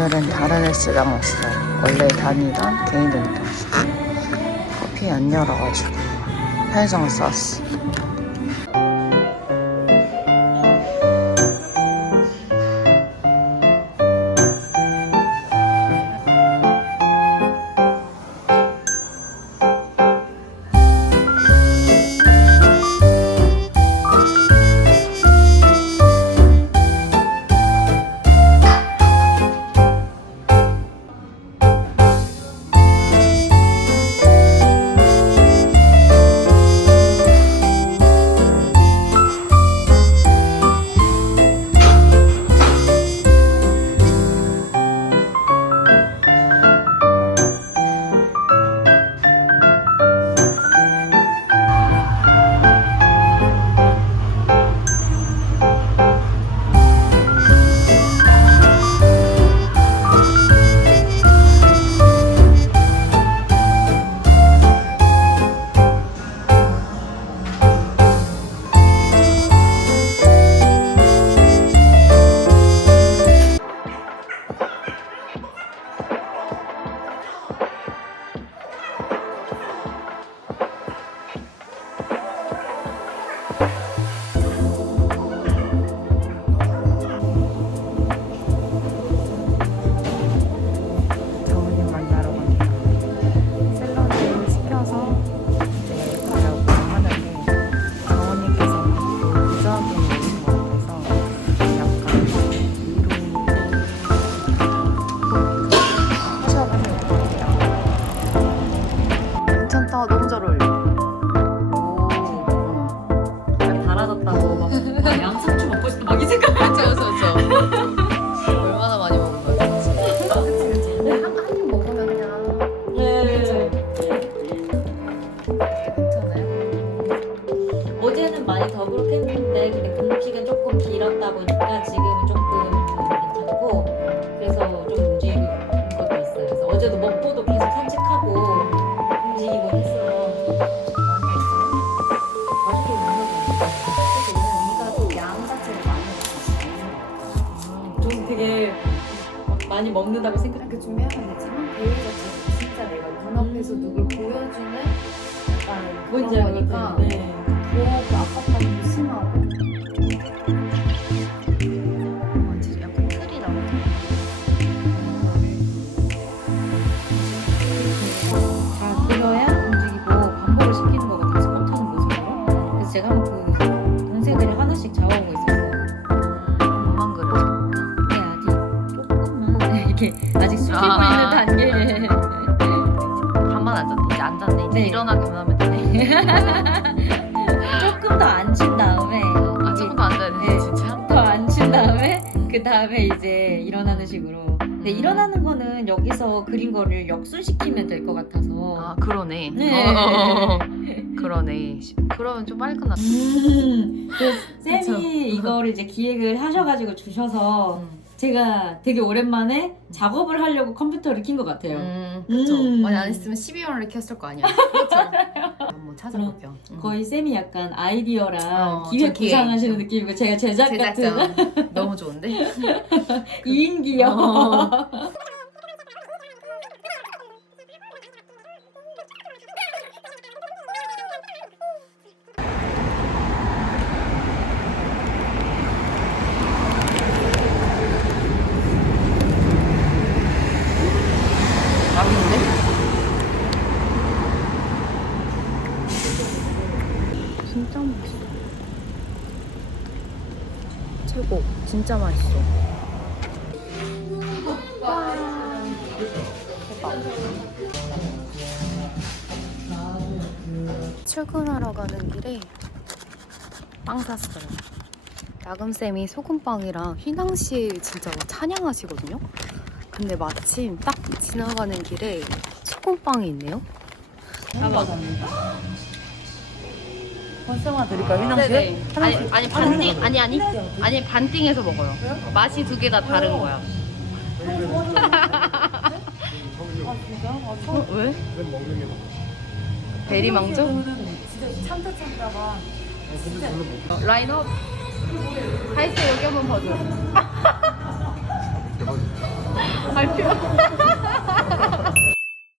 오늘은 다른 헬스장 왔어요. 원래 다니던 개인 운동실. 커피 안 열어가지고 편의점을 쌌어. 약간 달아졌다고 막, 막 양상추 먹고 싶다 많이 먹는다고 생각 이렇게 준비하면 되지만 배우 자체가 진짜 내가 눈앞에서 누굴 보여주는 약간 뭔지 그런 거니까. 네. 이렇게 아직 숙이고 아. 있는 단계에 가만 앉았네. 이제 앉았네. 이제 네. 일어나기만 하면 되네. 조금 더 앉힌 다음에 아, 조금 더 앉아야 네. 되네, 진짜. 더 앉힌 다음에 그 다음에 이제 일어나는 식으로 근데 음. 일어나는 거는 여기서 그린 거를 역순시키면 될 것 같아서 아, 그러네. 네. 어, 그러네. 그러면 좀 빨리 끝났어. 음, 그 쌤이 그쵸. 이거를 이제 기획을 하셔가지고 주셔서 음, 제가 되게 오랜만에 작업을 하려고 컴퓨터를 킨 것 같아요. 음 그쵸 음. 만약 안 했으면 12월에 켰을 거 아니야 그쵸 한번 찾아볼게요 음. 거의 쌤이 약간 아이디어랑 어, 기획 저 기획. 구상하시는 느낌이고 제가 제작 같은 제작자 너무 좋은데 2인기요. 어. 진짜 맛있어. 최고. 진짜 맛있어. 출근하러 가는 길에 빵 샀어요. 나금쌤이 소금빵이랑 휘낭시에 진짜 막 찬양하시거든요. 근데 마침 딱 지나가는 길에 소금빵이 있네요. 컨셉 하나 드릴까요, 휘낭 씨? 네네. 아니, 아니 반띵 아니 아니 아니 반띵해서 먹어요. 맛이 두 개 다 다른 거야. 어, 왜? 베리망조? 참다 참다가 라인업. 하이스 여기 한번 봐줘. 알 필요